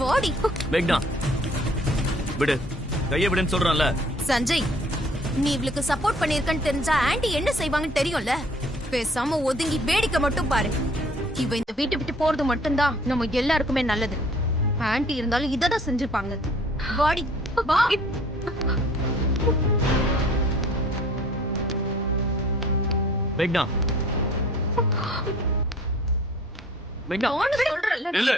வாடி. மேக்னா விடு, கைய விடுன்னு சொல்றான்ல. சஞ்சய், நீ இவளுக்கு சப்போர்ட் பண்ணிருக்கன்னு தெரிஞ்சா ஆண்டி என்ன செய்வாங்கன்னு தெரியும்ல. பேசாம ஒதுங்கி வேடிக்கை மட்டும் பாரு. இவ இந்த வீட்டை விட்டு போறது மட்டும்தான் நம்ம எல்லாருக்குமே நல்லது. ஆண்டி இருந்தாலும் இததான் செஞ்சிருப்பாங்க. வாடி வா. மேக்னா மேக்னா சொல்றல. இல்ல.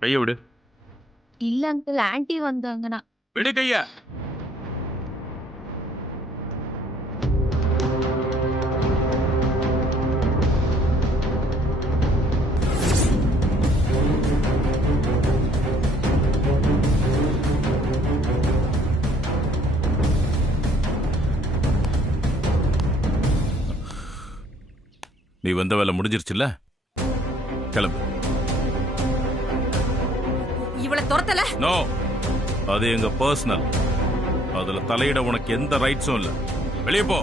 கைய விடு. இல்ல அங்கிள், ஆண்டி வந்தாங்கன்னா. விடு கைய. நீ வந்த வேலை முடிஞ்சிருச்சுல்ல, கிளம்பு. இவளை துரத்தல. நோ, அது எங்க பர்சனல். அதுல தலையிட உனக்கு எந்த ரைட்ஸும் இல்ல. வெளியே போ.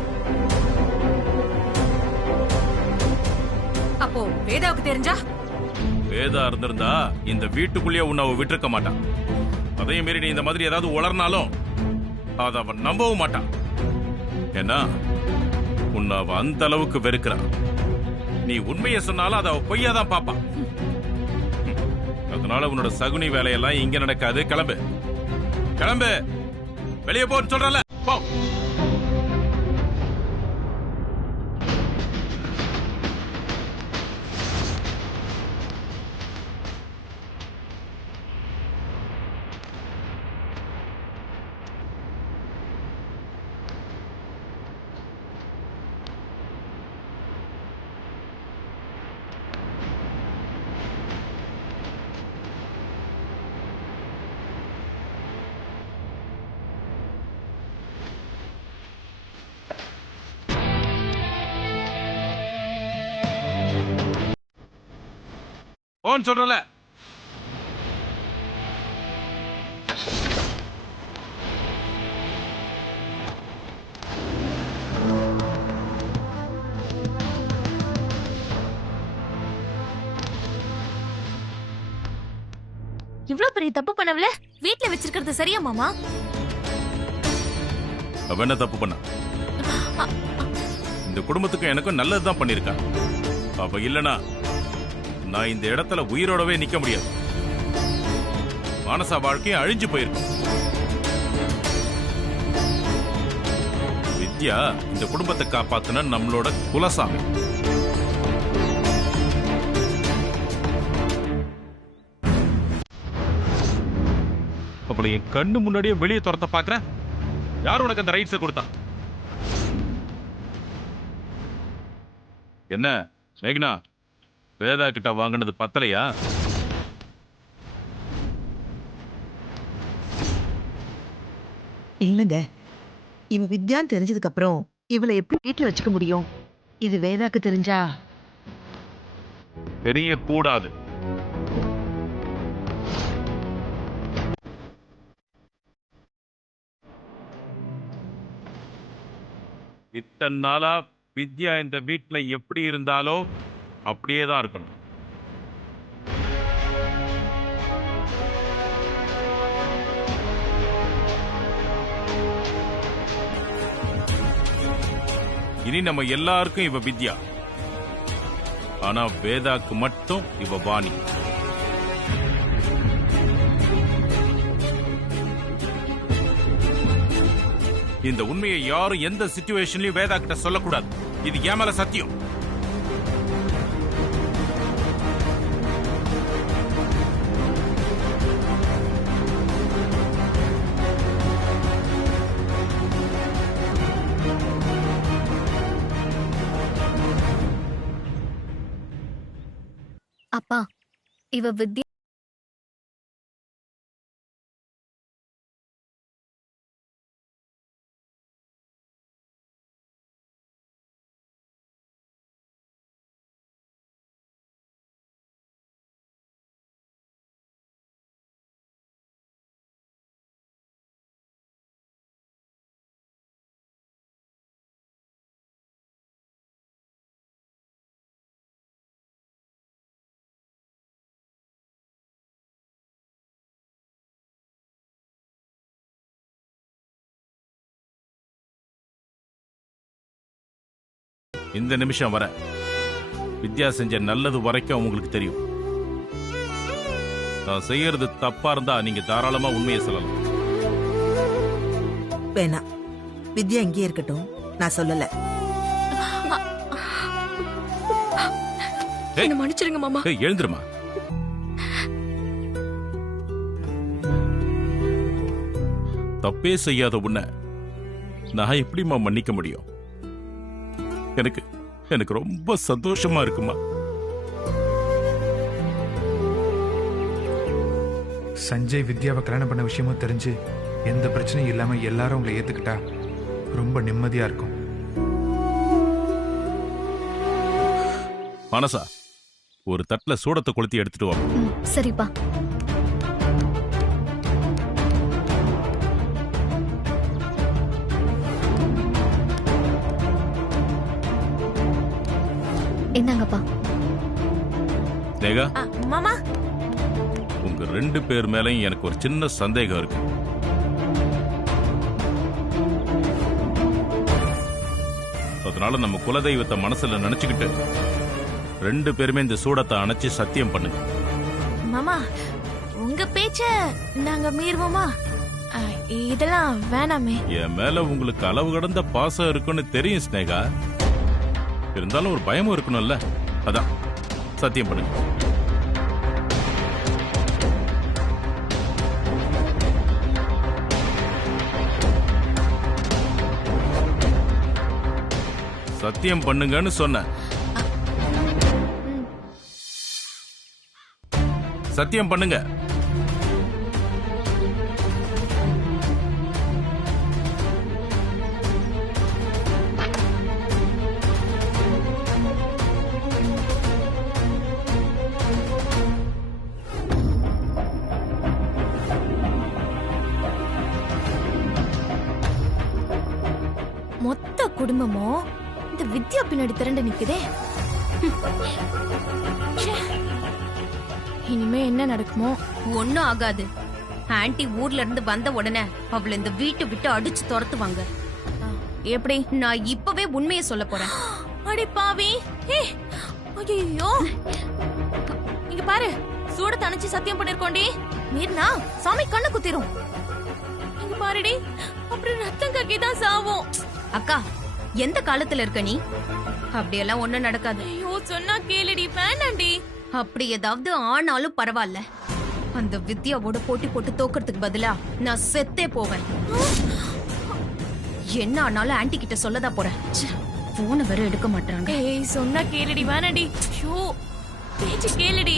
அப்போ வேதாவுக்கு தெரிஞ்சா? வேதா இருந்திருந்தா இந்த வீட்டுக்குள்ளேயே உன்னை அவ விட்டிருக்க மாட்டான். அதையும் மீறி நீ இந்த மாதிரி ஏதாவது உளர்னாலும் அதை அவன் நம்பவும் மாட்டான். ஏன்னா உன்னை அவ அந்த அளவுக்கு வெறுக்கிறான். நீ உண்மையை சொன்னாலும் அதை அவ பொய்யாதான் பாப்பான். அதனால உன்னோட சகுனி வேலையெல்லாம் இங்க நடக்காது. கிளம்பு கிளம்பு, வெளியே போன்னு சொல்றல. போ. போன்னு சொல்றல. இவ்வளவு பெரிய தப்பு பண்ணவள வீட்ல வச்சிருக்கிறது சரியா மாமா? அவ என்ன தப்பு பண்ண? இந்த குடும்பத்துக்கும் எனக்கும் நல்லதுதான் பண்ணிருக்கா. அவ இல்லனா நான் இந்த இடத்துல உயிரோடவே நிக்க முடியாது. மானசா வாழ்க்கையை அழிஞ்சு போயிருக்கும். வித்யா இந்த குடும்பத்தை காப்பாத்துன நம்மளோட குலசாமி. அப்படி என் கண்ணு முன்னாடியே வெளியே துரத்த பாக்குற. யார் உனக்கு அந்த ரைட்ஸை கொடுத்தா? என்ன மேக்னா, வேதா கிட்ட வாங்கினது பத்தலையா? இல்லங்க, இவ வித்யான்னு தெரிஞ்சதுக்கு அப்புறம் இவளை எப்படி வீட்டுல வச்சுக்க முடியும்? இது வேதாக்கு தெரிஞ்சா? தெரிய கூடாது. இத்தனை நாளா வித்யா இந்த வீட்டுல எப்படி இருந்தாலோ அப்படியே தான் இருக்கணும். இனி நம்ம எல்லாருக்கும் இவ வித்யா. ஆனா வேதாக்கு மட்டும் இவ வாணி. இந்த உண்மையை யாரும் எந்த சிச்சுவேஷன்லயும் வேதா கிட்ட சொல்லக்கூடாது. இது என் மேல சத்தியம். அப்பா, இவ வித்யா இந்த நிமிஷம் வர வித்யா செஞ்ச நல்லது வரைக்கும் உங்களுக்கு தெரியும். நான் செய்யறது தப்பா இருந்தா நீங்க தாராளமா உண்மையை சொல்லலாம். வேணாம், வித்யா இங்கே இருக்கட்டும், நான் சொல்லல. என்ன மன்னிச்சிருங்க மாமா. எழுந்துருமா. தப்பே செய்யாத உன்னை நான் எப்படிமா மன்னிக்க முடியும்? எனக்கு எனக்கு ரொம்ப சந்தோஷமா இருக்குமா. சஞ்சய் வித்யாவை கல்யாணம் பண்ண விஷயமும் தெரிஞ்சு எந்த பிரச்சனையும் இல்லாம எல்லாரும் உங்களை ஏத்துக்கிட்டா ரொம்ப நிம்மதியா இருக்கும். மனசா, ஒரு தட்டுல சூடத்தை கொளுத்தி எடுத்துட்டு வா. சரிப்பா. என்னங்கப்பா. தேகா, மாமா, உங்க 2 பேர் மேலையும் எனக்கு ஒரு சின்ன சந்தேகம் இருக்கு. அதனால நம்ம குலதெய்வத்தை மனசுல நினைச்சுக்கிட்டு 2 பேருமே இந்த சூடத்தை அணைச்சு சத்தியம் பண்ணுங்க. மாமா, உங்க பேச்ச நாங்க மீறுவோமா? இதெல்லாம் வேணாமே. என் மேல உங்களுக்கு அளவு கடந்த பாசம் இருக்குன்னு தெரியும் ஸ்னேகா. இருந்தாலும் ஒரு பயமும் இருக்கணும்ல, அதான் சத்தியம் பண்ணுங்க. சத்தியம் பண்ணுங்கன்னு சொன்ன. சத்தியம் பண்ணுங்க. மொத்த குடும்பமும் இந்த வித்யா பின்னாடி திரண்டு நிக்குதே. ச்சே. இனிமே என்ன நடக்குமோ? ஒண்ணும் ஆகாது. ஆன்ட்டி ஊர்ல இருந்து வந்த உடனே அவளை இந்த வீட்டை விட்டு அடிச்சு துரத்துவாங்க. எப்படி? நான் இப்பவே உண்மையை சொல்ல போறேன். அடி பாவி. ஐயோ, இங்க பாரு, சூட தணிச்சு சத்தியம் பண்ணிருக்கோண்டி. மீறினா சாமி கண்ணு குத்திரும். இங்க பாருடி, அப்புறம் ரத்தம் கக்கி தான் சாவும். அக்கா, எந்த காலத்துல இருக்க நீ? அப்படியெல்லாம் ஒண்ணும் நடக்காது. ஐயோ, சொன்னா கேளுடி, வேணாண்டி. அப்படி ஏதாவது ஆனாலும் பரவாயில்ல, அந்த வித்யாவோட போட்டி போட்டு தோக்கறதுக்கு பதிலா நான் செத்தே போவேன். என்ன ஆனாலும் ஆன்ட்டி கிட்ட சொல்லதா போறேன். போன வேற எடுக்க மாட்டாங்க. ஏய், சொன்னா கேளுடி, வேணாண்டி. ஐயோ, பேச்சு கேளுடி.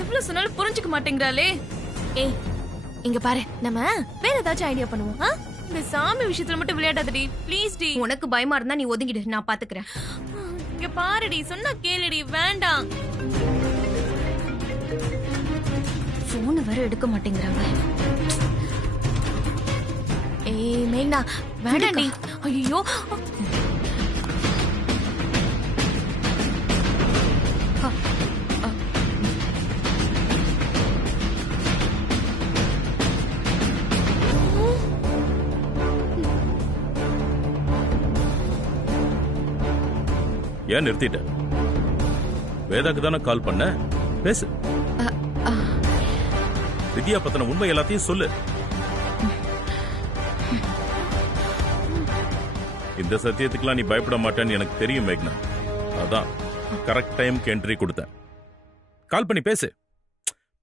எவ்வளவு சொன்னாலும் புரிஞ்சுக்க மாட்டேங்கிறாளே. ஏய், இங்க பாரு, நம்ம வேற ஏதாச்சும் ஐடியா பண்ணுவோம். இந்த சாமி விஷயத்துல மட்டும் விளையாடாதடி, ப்ளீஸ் டி. உனக்கு பயமா இருந்தா நீ ஒதுங்கிடு, நான் பாத்துக்கிறேன். இங்க பாருடி, சொன்னா கேளுடி, வேண்டாம். போன வேற எடுக்க மாட்டேங்கிறாங்க. ஏய் மேக்னா, வேண்டாண்டி. ஐயோ, ஏன் நிறுத்திட்ட? வேதாக்கு தானே கால் பண்ண, பேசு. வித்யா பத்தின உண்மை எல்லாத்தையும் சொல்லு. இந்த சத்தியத்துக்குலாம் நீ பயப்பட மாட்டேன்னு எனக்கு தெரியும் மேக்னா. அதான் கரெக்ட் டைம்க்கு என்ட்ரி கொடுத்தேன். கால் பண்ணி பேசு.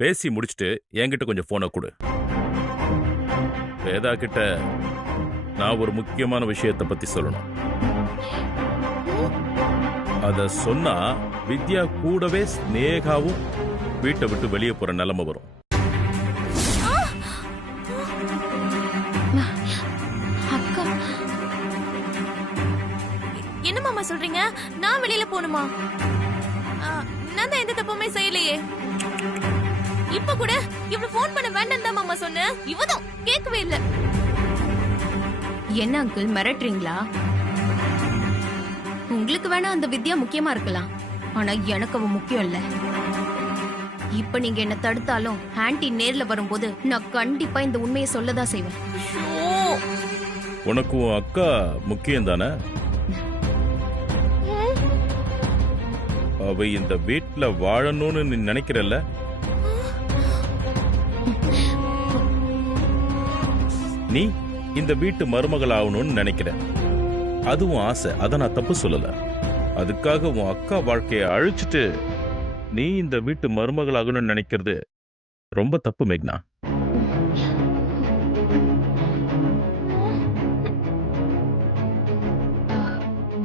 பேசி முடிச்சுட்டு என்கிட்ட கொஞ்சம் போனை கொடு. வேதா கிட்ட நான் ஒரு முக்கியமான விஷயத்தை பத்தி சொல்லணும். அத சொன்னா வித்யா கூடவே ஸ்னேகாவும் வீட்டை விட்டு வெளியே போற நிலைமை வரும். அக்கா, என்ன மாமா சொல்றீங்க? நான் வெளியில போணுமா? நான் தான் எந்த தப்புமே செய்யலையே. இப்ப கூட இவ்வளவு போன் பண்ண வேண்டாம் தான் மாமா சொன்னேன். இவதான் கேட்கவே இல்ல. என்ன அங்கிள், மிரட்டுறீங்களா? உங்களுக்கு வேணா அந்த வித்யா முக்கியமா இருக்கலாம், ஆனா எனக்கு அவ முக்கியம் இல்ல. இப்ப நீங்க என்ன தடுத்தாலும், ஆன்ட்டி நேர்ல வரும்போது நான் கண்டிப்பா இந்த உண்மையை சொல்லதான் செய்வேன். உனக்கு உன் அக்கா முக்கியம் தானே? அவ இந்த வீட்ல வாழணும்னு நீ நினைக்கிறல்ல? நீ இந்த வீட்டு மருமகள் ஆகணும்னு நினைக்கிற, அதுவும் ஆசை. அத நான் தப்பு சொல்லல. அதுக்காக உன் அக்கா வாழ்க்கையை அழிச்சிட்டு நீ இந்த வீட்டு மருமகள் ஆகணும்னு நினைக்கிறது ரொம்ப தப்பு மேக்னா.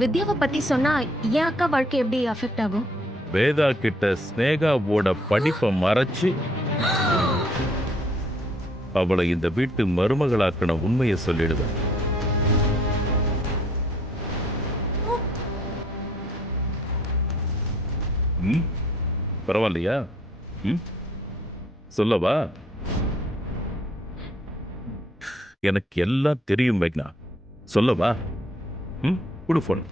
வித்யாவை பத்தி சொன்னா என் அக்கா வாழ்க்கை எப்படி அஃபெக்ட் ஆகும்? வேதா கிட்ட ஸ்னேகாவோட படிப்பை மறைச்சு அவளை இந்த வீட்டு மருமகளாக்கின உண்மையை சொல்லிடுவேன். பரவாயில்லையா? சொல்லவா? எனக்கு எல்லாம் தெரியும் மேக்னா. சொல்லவா? குடு போன்.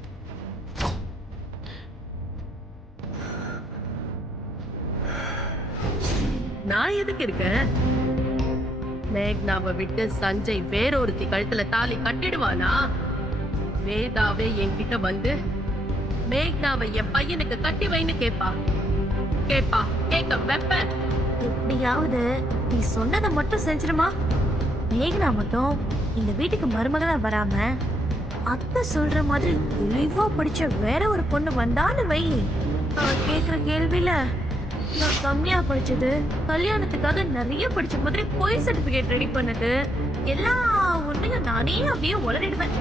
நான் எதுக்கு இருக்கேன்? மேக்னாவை விட்டு சஞ்சய் வேறொருத்தி கழுத்துல தாலி கட்டிடுவானா? வேதாவே என்கிட்ட வந்து மேக்னாவை என் பையனுக்கு கட்டி வைன்னு கேட்பா. கேட்க வெப்ப. எப்படியாவது நீ சொன்னதை மட்டும் செஞ்சிருமா? மேகனா மட்டும் இந்த வீட்டுக்கு மருமகளா வராம அத்தை சொல்ற மாதிரி தெளிவா படிச்ச வேற ஒரு பொண்ணு வந்தான்னு வை. அவன் கேக்குற கேள்வியில நான் கம்மியா படிச்சது, கல்யாணத்துக்காக நிறைய படிச்ச மாதிரி பொய் சர்டிபிகேட் ரெடி பண்ணது, எல்லா உண்மையும் நானே அப்படியே உளறிடுவேன்.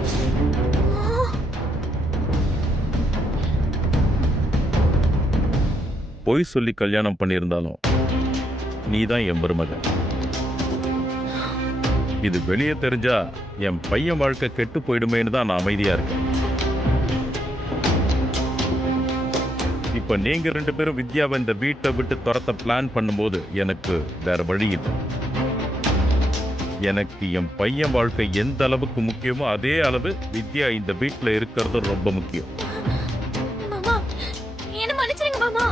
பொய் சொல்லி கல்யாணம் பண்ணியிருந்தாலும் நீதான் என் மருமகன். இது வெளியே தெரிஞ்சா என் பையன் வாழ்க்கை கெட்டு போயிடுமேன்னு தான் நான் அமைதியா இருக்கேன். இப்ப நீங்க 2 பேரும் வித்யாவை இந்த வீட்டை விட்டு துரத்த பிளான் பண்ணும்போது எனக்கு வேற வழி இல்லை. எனக்கு என் பையன் வாழ்க்கை எந்த அளவுக்கு முக்கியமோ அதே அளவு வித்யா இந்த வீட்டுல இருக்கிறது ரொம்ப முக்கியம். மாமா என்ன மன்னிச்சிருங்க மாமா.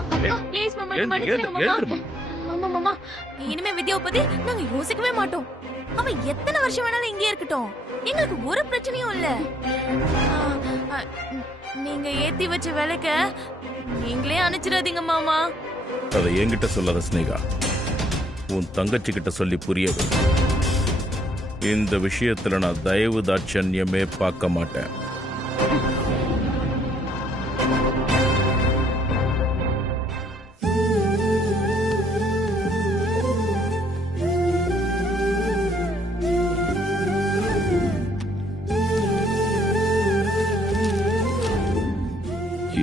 ப்ளீஸ் மாமா என்ன மன்னிச்சிருங்க மாமா. மாமா மாமா இனிமே வித்யாவை பத்தி நாங்க யோசிக்கவே மாட்டோம். அவன் எத்தனை வருஷம் வேணாலும் இங்கே இருக்கட்டும், எங்களுக்கு ஒரு பிரச்சனையும் இல்ல. நீங்க ஏத்தி வச்ச விலைக்க நீங்களே அனுப்பிச்சிடாதீங்க மாமா. அதை என்கிட்ட சொல்லாத ஸ்னேகா, உன் தங்கச்சி கிட்ட சொல்லி புரியது. இந்த விஷயத்துல நான் தயவு தாட்சண்யமே பார்க்க மாட்டேன்.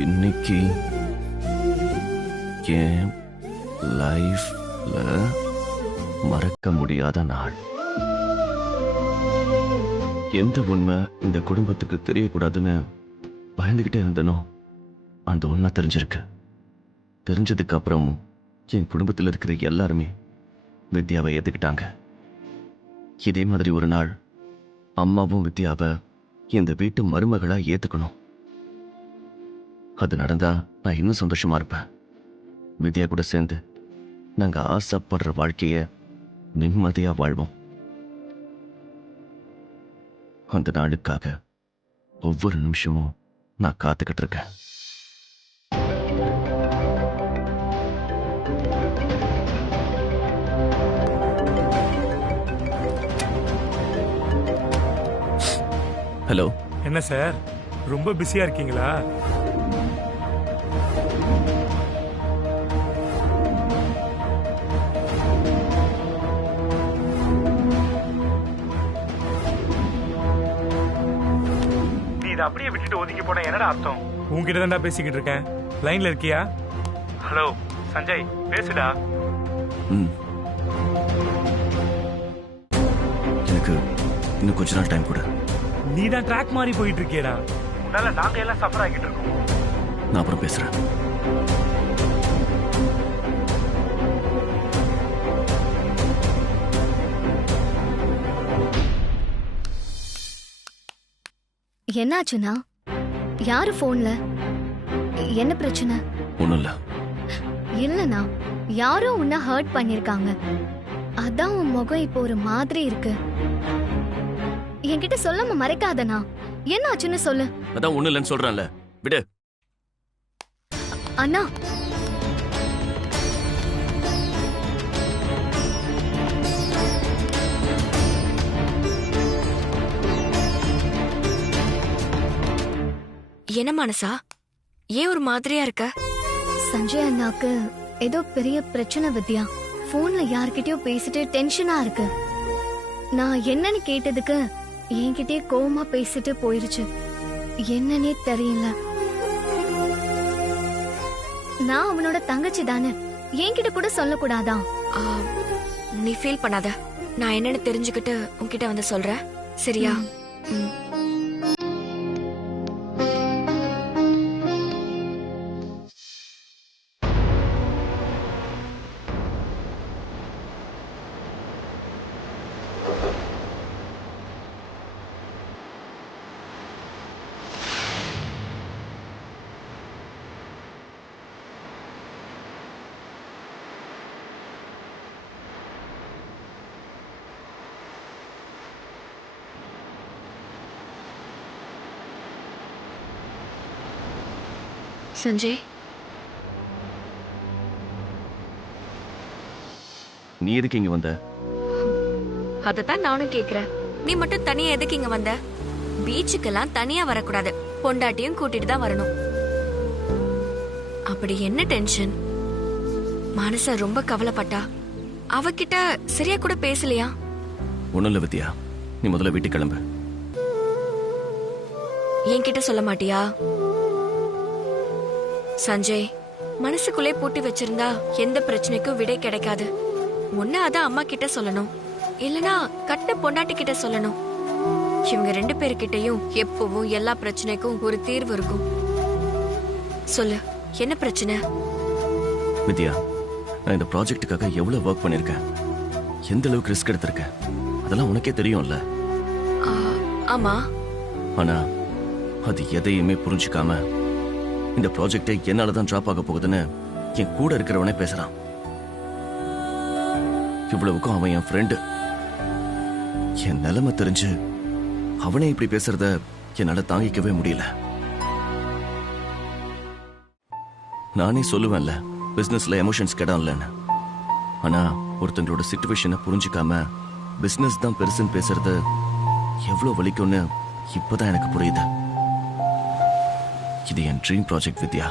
இன்னைக்கு என் லைஃப்ல மறக்க முடியாத நாள். எந்த உண்மை இந்த குடும்பத்துக்கு தெரியக்கூடாதுன்னு பயந்துகிட்டே இருந்தனோ அந்த உண்மை தெரிஞ்சிருக்கு. தெரிஞ்சதுக்கு அப்புறம் என் குடும்பத்தில் இருக்கிற எல்லாருமே வித்யாவை ஏத்துக்கிட்டாங்க. இதே மாதிரி ஒரு நாள் அம்மாவும் வித்யாவை இந்த வீட்டு மருமகளா ஏத்துக்கணும். அது நடந்தா நான் இன்னும் சந்தோஷமா இருப்பேன். வித்யா கூட சேர்ந்து நாங்க ஆசைப்படுற வாழ்க்கைய நிம்மதியா வாழ்வோம். அந்த நாளுக்காக ஒவ்வொரு நிமிஷமும் நான் காத்துக்கிட்டு இருக்கேன். ஹலோ. என்ன சார், ரொம்ப பிஸியா இருக்கீங்களா? இதை அப்படியே விட்டுட்டு ஒதுக்கி போன என்னடா அர்த்தம்? உன்கிட்ட தான்டா பேசிக்கிட்டு இருக்கேன். லைன்ல இருக்கியா? ஹலோ சஞ்சய், பேசுடா. எனக்கு இன்னும் கொஞ்ச நாள் டைம் கூட. நீ தான் ட்ராக் மாறி போயிட்டு இருக்கியடா. உன்னால நாங்க எல்லாம் சஃபர் ஆகிட்டு இருக்கோம். நான் அப்புறம் பேசுறேன். என்னாச்சுன்னா? யாரு போன்ல? என்ன பிரச்சனை? ஒண்ணும் இல்ல. இல்லனா யாரோ உன்னை ஹர்ட் பண்ணிருக்காங்க. அதான் உன் முகம் இப்போ ஒரு மாதிரி இருக்கு. என்கிட்ட சொல்லாம மறைக்காதண்ணா. என்ன ஆச்சுன்னு சொல்லு. அதான் ஒண்ணு இல்லைன்னு சொல்றேன்ல, விடு. அண்ணா, என்ன மனசா, ஏன் ஒரு மாதிரியா இருக்க? சஞ்சய் அண்ணாக்கு ஏதோ பெரிய பிரச்சனை வித்யா. போன்ல யார்கிட்டயோ பேசிட்டு டென்ஷனா இருக்கு. நான் என்னன்னு கேட்டதுக்கு என்கிட்டயே கோவமா பேசிட்டு போயிருச்சு. என்னன்னே தெரியல. நான் அவனோட தங்கச்சி தானே, என்கிட்ட கூட சொல்லக்கூடாதா? நீ ஃபீல் பண்ணாத, நான் என்னன்னு தெரிஞ்சுக்கிட்டு உன்கிட்ட வந்து சொல்றேன், சரியா? சஞ்சய், நீ எதுக்கு இங்க வந்த? அதத்தான் நானும் கேக்குறேன். நீ மட்டும் தனியா எதுக்கு இங்க வந்த? பீச்சுக்கெல்லாம் தனியா வரக்கூடாது, பொண்டாட்டியும் கூட்டிட்டு தான் வரணும். அப்படி என்ன டென்ஷன்? மனச ரொம்ப கவலைப்பட்டா. அவகிட்ட சரியா கூட பேசலையா? ஒண்ணும் இல்ல வித்யா, நீ முதல்ல வீட்டுக்கு கிளம்பு. என்கிட்ட சொல்ல மாட்டியா? சஞ்சய், மனசுக்குள்ளே பூட்டி வச்சிருந்தா எந்த பிரச்சனைக்கும் விடை கிடைக்காது. ஒண்ணு அத அம்மா கிட்ட சொல்லணும், இல்லனா கட்ட பொண்டாட்டி கிட்ட சொல்லணும். இவங்க 2 பேர்கிட்டயும் எப்பவும் எல்லா பிரச்சனைக்கும் ஒரு தீர்வு இருக்கும். சொல்லு, என்ன பிரச்சனை? வித்யா, நான் இந்த ப்ராஜெக்ட்டுக்காக எவ்வளவு ஒர்க் பண்ணிருக்கேன், எந்த அளவுக்கு ரிஸ்க் எடுத்திருக்கேன், அதெல்லாம் உனக்கே தெரியும்ல. ஆமா. ஆனா அது எதையுமே புரிஞ்சுக்காம இந்த ப்ராஜெக்டை என்னாலதான் டிராப் ஆக போகுதுன்னு என் கூட இருக்கிறவனே பேசுறான். இவ்வளவுக்கும் அவன் என் ஃப்ரெண்டு. என் நிலைமை தெரிஞ்சு அவனே இப்படி பேசுறத என்னால தாங்கிக்கவே முடியல. நானே சொல்லுவேன்ல, பிசினஸ்ல எமோஷன்ஸ் கிடம்லன்னு. ஆனா ஒருத்தங்களோட சிச்சுவேஷனை புரிஞ்சுக்காம பிசினஸ் தான் பெருசுன்னு பேசுறது எவ்வளவு வலிக்கும்னு இப்பதான் எனக்கு புரியுது. இது என் ட்ரீம் ப்ராஜெக்ட் வித்யா.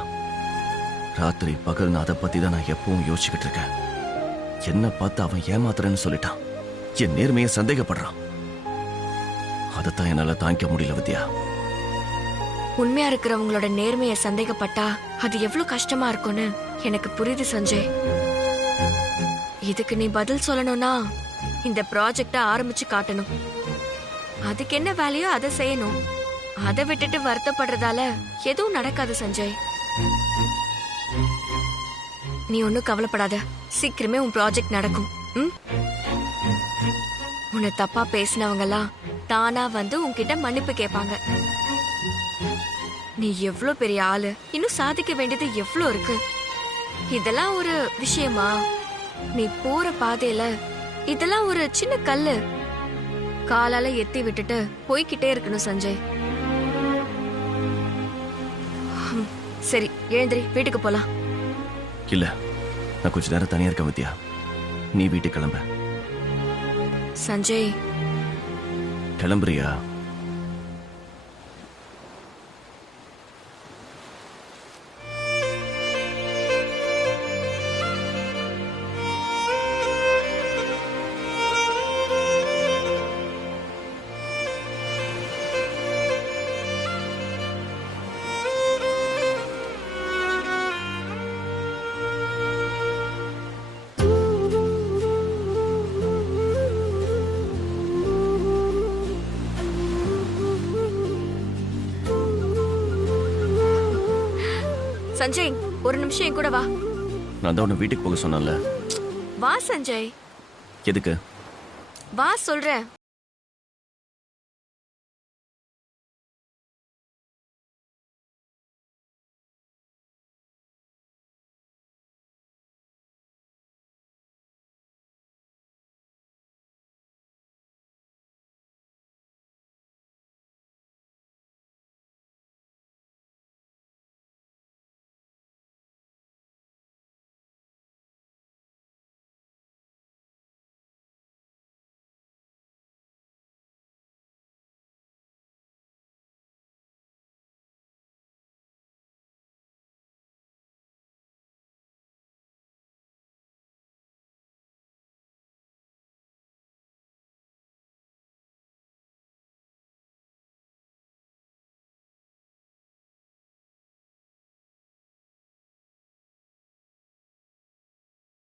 ராத்திரி பகல் அதை பத்தி தான் நான் எப்பவும் யோசிச்சுக்கிட்டு இருக்கேன். என்ன பார்த்து அவன் ஏமாத்துறேன்னு சொல்லிட்டான், என் நேர்மையை சந்தேகப்படுறான். அதைத்தான் என்னால தாங்கிக்க முடியல வித்யா. உண்மையா இருக்கிறவங்களோட நேர்மையை சந்தேகப்பட்டா அது எவ்வளவு கஷ்டமா இருக்கும்னு எனக்கு புரியுது சஞ்சய். இதுக்கு நீ பதில் சொல்லணும்னா இந்த ப்ராஜெக்ட ஆரம்பிச்சு காட்டணும். அதுக்கு என்ன வேலையோ அதை செய்யணும். அதை விட்டுட்டு வருத்தப்படுறதால எதுவும் நடக்காது சஞ்சய். நீ ஒன்னும் கவலைப்படாத, சீக்கிரமே உன் ப்ராஜெக்ட் நடக்கும். உன்னை தப்பா பேசினவங்கலாம் தானா வந்து உன்கிட்ட மன்னிப்பு கேட்பாங்க. நீ எவ்வளவு பெரிய ஆளு, இன்னும் சாதிக்க வேண்டியது எவ்வளவு இருக்கு. இதெல்லாம் ஒரு விஷயமா? நீ போற பாதையில இதெல்லாம் ஒரு சின்ன கல்லு. காலால எத்தி விட்டுட்டு போய்கிட்டே இருக்கணும் சஞ்சய். சரி, எழுந்திரி, வீட்டுக்கு போலாம். இல்ல, நான் கொஞ்ச நேரம் தனியா இருக்க வித்யா. நீ வீட்டுக்கு கிளம்ப. சஞ்சய், கிளம்புறியா? சஞ்சய், ஒரு நிமிஷம் என் கூட வா. நான் தான் உன்னை வீட்டுக்கு போக சொன்னேன்ல. வா சஞ்சய். எதுக்கு? வா சொல்றேன்.